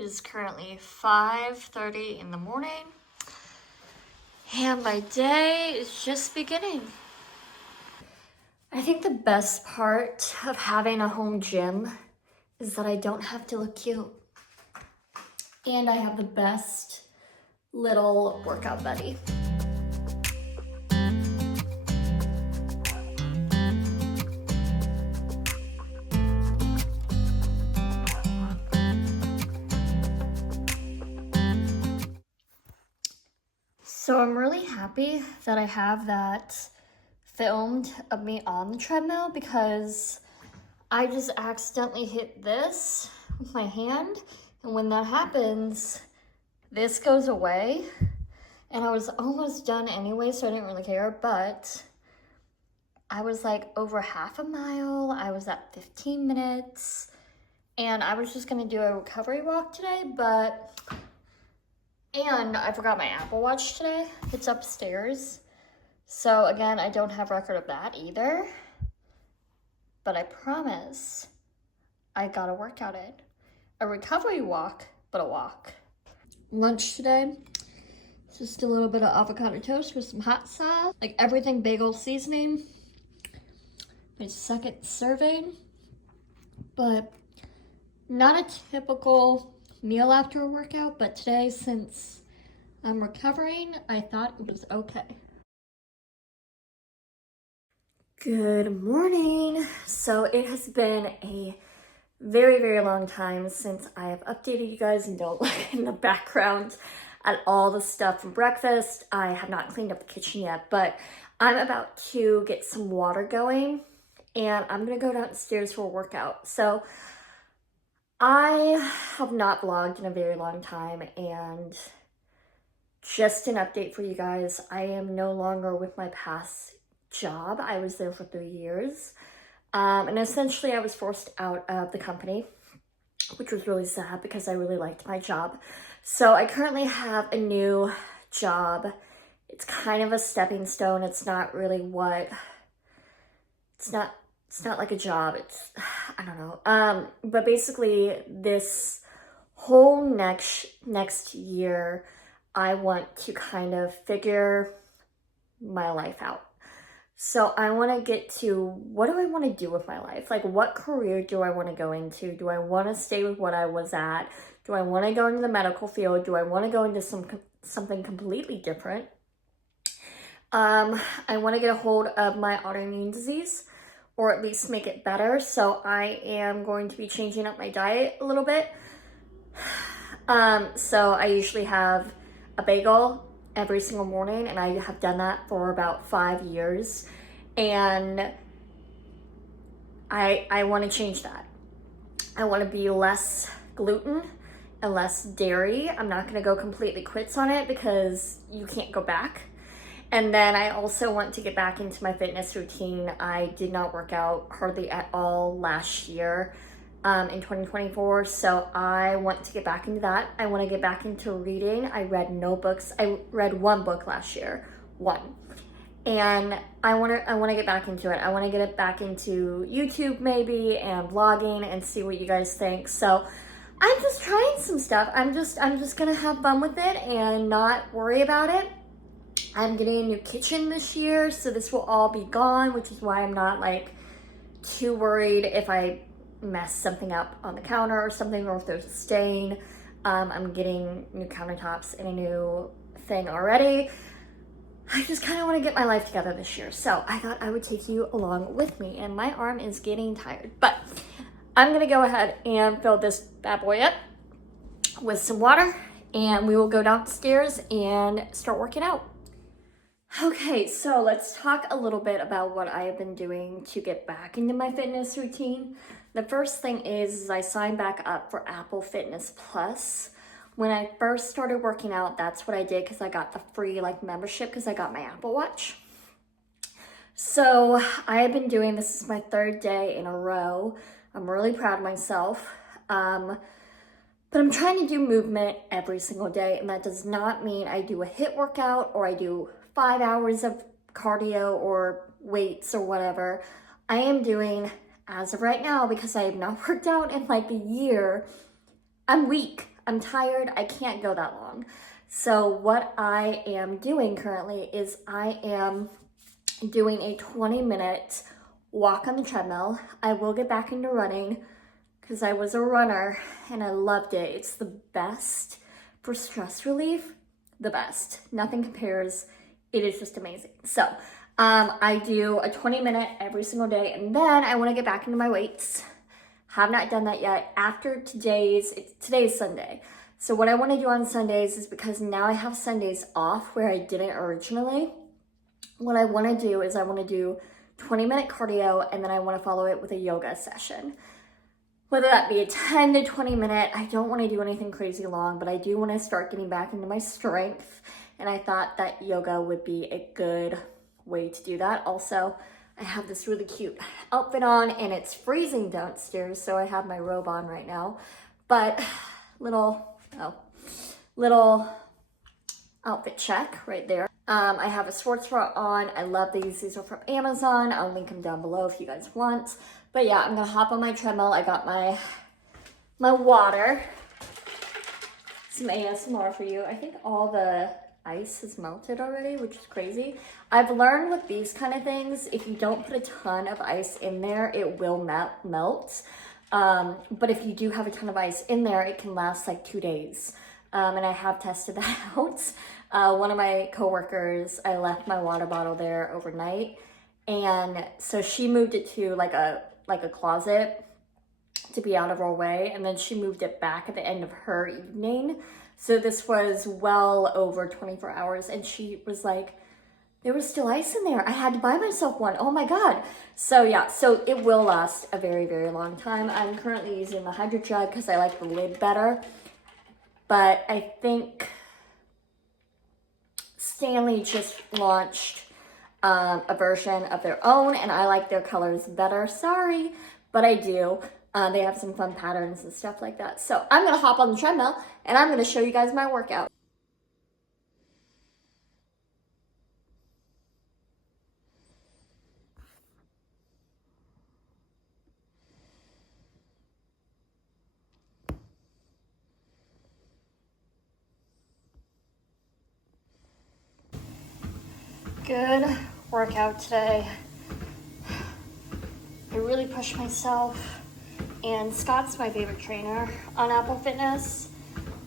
It is currently 5:30 in the morning, and my day is just beginning. I think the best part of having a home gym is that I don't have to look cute. And I have the best little workout buddy. So I'm really happy that I have that filmed of me on the treadmill because I just accidentally hit this with my hand, and when that happens, this goes away. And I was almost done anyway, so I didn't really care, but I was like over half a mile. I was at 15 minutes, and I was just gonna do a recovery walk today, and I forgot my Apple Watch today. It's upstairs. So again, I don't have record of that either, but I promise I got a workout in. A recovery walk, but a walk. Lunch today, just a little bit of avocado toast with some hot sauce, like everything bagel seasoning. My second serving, but not a typical meal after a workout, but today, since I'm recovering, I thought it was okay. Good morning. So it has been a very, very long time since I have updated you guys, and don't look in the background at all the stuff from breakfast. I have not cleaned up the kitchen yet, but I'm about to get some water going, and I'm gonna go downstairs for a workout. So I have not vlogged in a very long time, and just an update for you guys, I am no longer with my past job. I was there for 3 years, and essentially I was forced out of the company, which was really sad because I really liked my job. So I currently have a new job. It's kind of a stepping stone. It's not really it's not like a job. I don't know. But basically this whole next year, I want to kind of figure my life out. So I want to get to, what do I want to do with my life? Like, what career do I want to go into? Do I want to stay with what I was at? Do I want to go into the medical field? Do I want to go into something completely different? I want to get a hold of my autoimmune disease, or at least make it better. So I am going to be changing up my diet a little bit. So I usually have a bagel every single morning, and I have done that for about 5 years, and I want to change that. I want to be less gluten and less dairy. I'm not going to go completely quits on it because you can't go back. And then I also want to get back into my fitness routine. I did not work out hardly at all last year, in 2024, so I want to get back into that. I want to get back into reading. I read no books. I read one book last year, and I want to get back into it. I want to get it back into YouTube maybe, and vlogging, and see what you guys think. So I'm just trying some stuff. I'm just gonna have fun with it and not worry about it. I'm getting a new kitchen this year, so this will all be gone, which is why I'm not like too worried if I mess something up on the counter or something, or if there's a stain. I'm getting new countertops and a new thing already. I just kind of want to get my life together this year, so I thought I would take you along with me, and my arm is getting tired, but I'm gonna go ahead and fill this bad boy up with some water, and we will go downstairs and start working out. Okay, so let's talk a little bit about what I have been doing to get back into my fitness routine. The first thing is I signed back up for Apple Fitness Plus. When I first started working out, that's what I did because I got the free membership because I got my Apple Watch. So I have been doing, this is my 3rd day in a row. I'm really proud of myself. But I'm trying to do movement every single day, and that does not mean I do a HIIT workout or I do 5 hours of cardio or weights or whatever. I am doing, as of right now, because I have not worked out in like a year, I'm weak. I'm tired, I can't go that long. So what I am doing currently is I am doing a 20-minute walk on the treadmill. I will get back into running because I was a runner and I loved it. It's the best for stress relief, the best. Nothing compares. It is just amazing. So I do a 20-minute every single day, and then I want to get back into my weights. Have not done that yet. After today's Sunday. So what I want to do on Sundays is, because now I have Sundays off where I didn't originally, what I want to do is I want to do 20-minute cardio, and then I want to follow it with a yoga session. Whether that be a 10 to 20 minute, I don't want to do anything crazy long, but I do want to start getting back into my strength. And I thought that yoga would be a good way to do that. Also, I have this really cute outfit on, and it's freezing downstairs, so I have my robe on right now. But little outfit check right there. I have a sports bra on. I love these. These are from Amazon. I'll link them down below if you guys want. But yeah, I'm gonna hop on my treadmill. I got my water. Some ASMR for you. I think all the ice has melted already, which is crazy. I've learned with these kind of things, if you don't put a ton of ice in there, it will melt. But if you do have a ton of ice in there, it can last like 2 days. And I have tested that out. One of my coworkers, I left my water bottle there overnight, and so she moved it to like a closet to be out of our way, and then she moved it back at the end of her evening. So this was well over 24 hours, and she was like, there was still ice in there. I had to buy myself one. Oh my God. So yeah, so it will last a very, very long time. I'm currently using the Hydro Jug because I like the lid better. But I think Stanley just launched a version of their own, and I like their colors better. Sorry, but I do. They have some fun patterns and stuff like that. So I'm gonna hop on the treadmill and I'm gonna show you guys my workout. Good workout today. I really pushed myself, and Scott's my favorite trainer on Apple Fitness,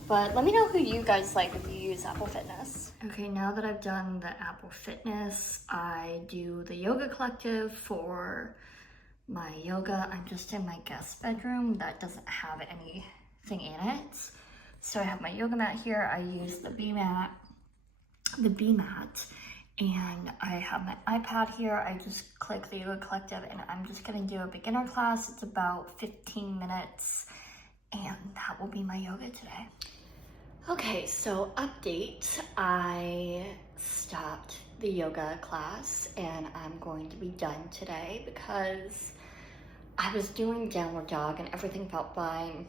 but let me know who you guys like if you use Apple Fitness. Okay, now that I've done the Apple Fitness, I do the yoga collective for my yoga. I'm just in my guest bedroom that doesn't have anything in it. So I have my yoga mat here. I use the B mat, and I have my iPad here. I just click the yoga collective, and I'm just gonna do a beginner class. It's about 15 minutes, and that will be my yoga today. Okay, so update. I stopped the yoga class, and I'm going to be done today because I was doing downward dog and everything felt fine.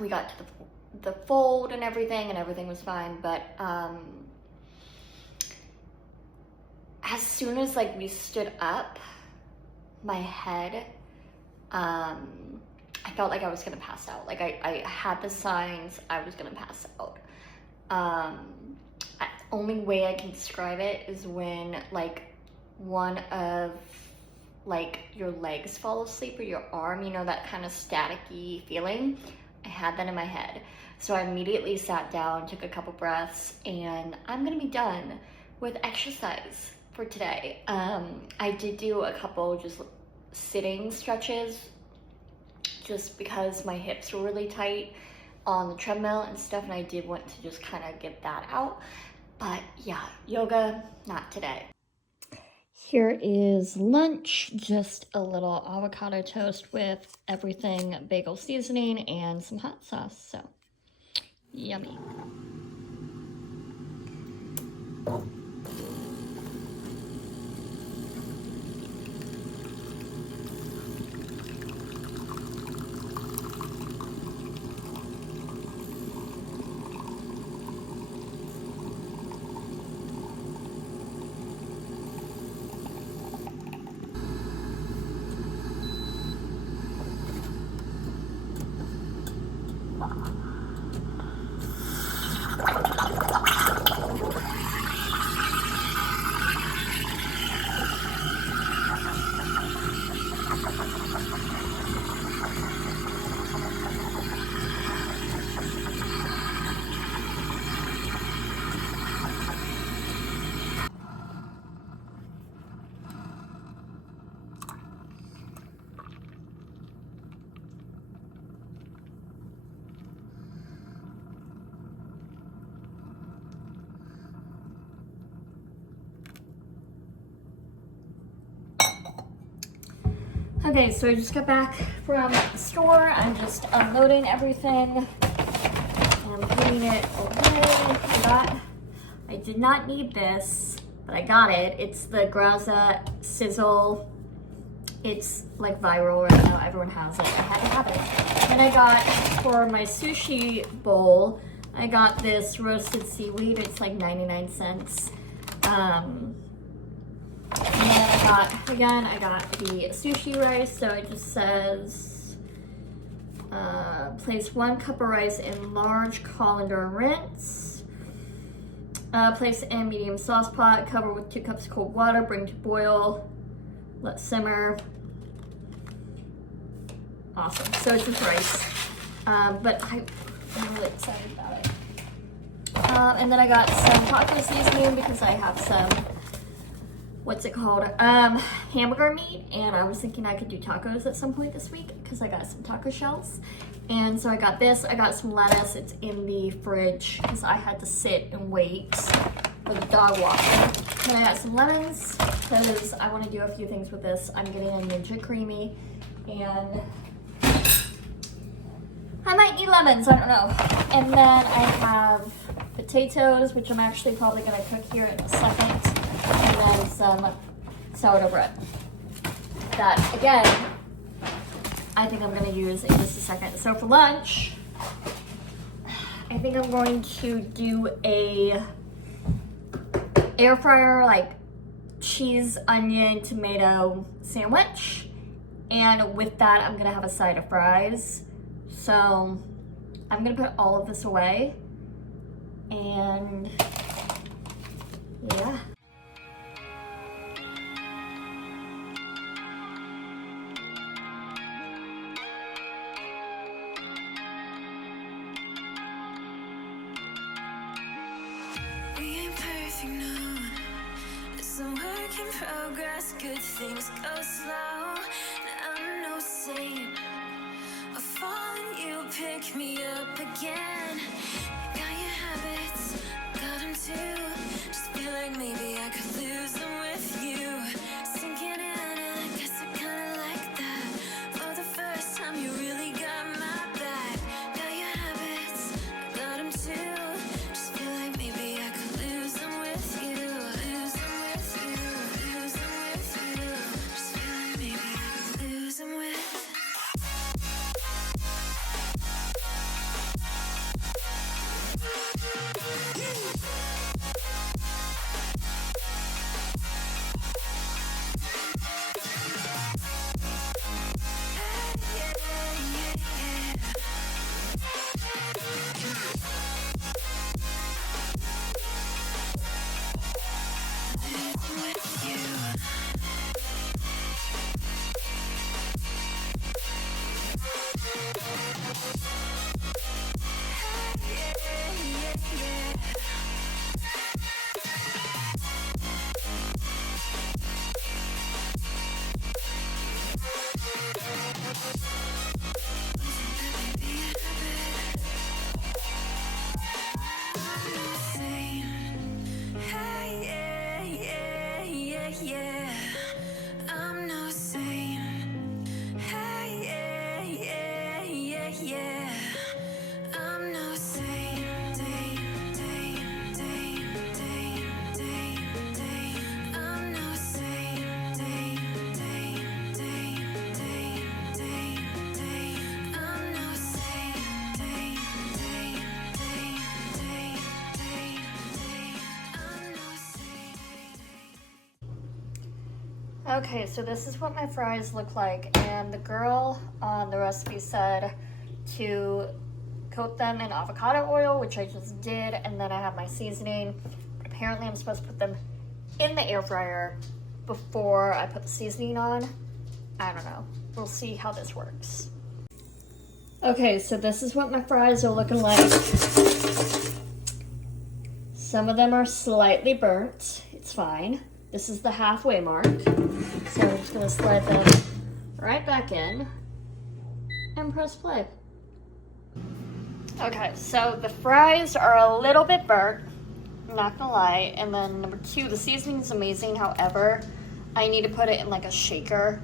We got to the fold and everything was fine, but as soon as like we stood up, my head, I felt like I was gonna pass out. Like I had the signs I was gonna pass out. Only way I can describe it is when like one of like your legs fall asleep or your arm, you know, that kind of staticky feeling. I had that in my head. So I immediately sat down, took a couple breaths, and I'm gonna be done with exercise for today. I did do a couple just sitting stretches just because my hips were really tight on the treadmill and stuff, and I did want to just kind of get that out. But yeah, yoga, not today. Here is lunch, just a little avocado toast with everything bagel seasoning and some hot sauce, so yummy. Okay, so I just got back from the store. I'm just unloading everything and putting it away. I did not need this, but I got it. It's the Graza Sizzle. It's like viral right now. Everyone has it. I had to have it. And I got, for my sushi bowl, I got this roasted seaweed. It's like 99 cents. And then I got the sushi rice. So it just says, place 1 cup of rice in large colander, rinse. Place in medium sauce pot, cover with 2 cups of cold water, bring to boil, let simmer. Awesome, so it's just rice. But I'm really excited about it. And then I got some taco seasoning because I have some, what's it called? Hamburger meat, and I was thinking I could do tacos at some point this week because I got some taco shells. And so I got this, I got some lettuce, it's in the fridge because I had to sit and wait for the dog walker. Then I got some lemons because I want to do a few things with this. I'm getting a Ninja Creamy and I might need lemons, I don't know. And then I have potatoes, which I'm actually probably going to cook here in a second. And then some sourdough bread. That, again, I think I'm going to use in just a second. So for lunch, I think I'm going to do a air fryer, like cheese, onion, tomato sandwich. And with that, I'm going to have a side of fries. So I'm going to put all of this away. And yeah. Progress, good things go slow. I'm no saint. I fall and you pick me up again. Got your habits, got them too. Just feel like maybe I could lose them with you. Sinking in, and I guess I kinda like that. For the first time, you really got my back. Got your habits, got them too. Just feel like maybe I could lose them with you. Lose them with you. Okay, so this is what my fries look like, and the girl on the recipe said to coat them in avocado oil, which I just did, and then I have my seasoning. But apparently I'm supposed to put them in the air fryer before I put the seasoning on. I don't know. We'll see how this works. Okay, so this is what my fries are looking like. Some of them are slightly burnt. It's fine. This is the halfway mark. So I'm just gonna slide them right back in and press play. Okay, so the fries are a little bit burnt, I'm not gonna lie. And then number 2, the seasoning is amazing. However, I need to put it in like a shaker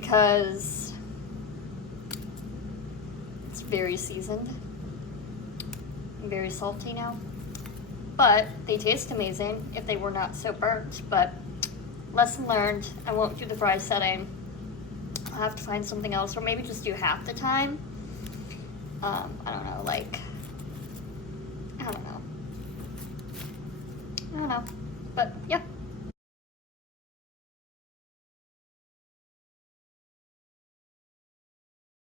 because it's very seasoned, very salty now. But they taste amazing if they were not so burnt. But lesson learned, I won't do the fry setting. I'll have to find something else, or maybe just do half the time. I don't know, like, I don't know. But yeah.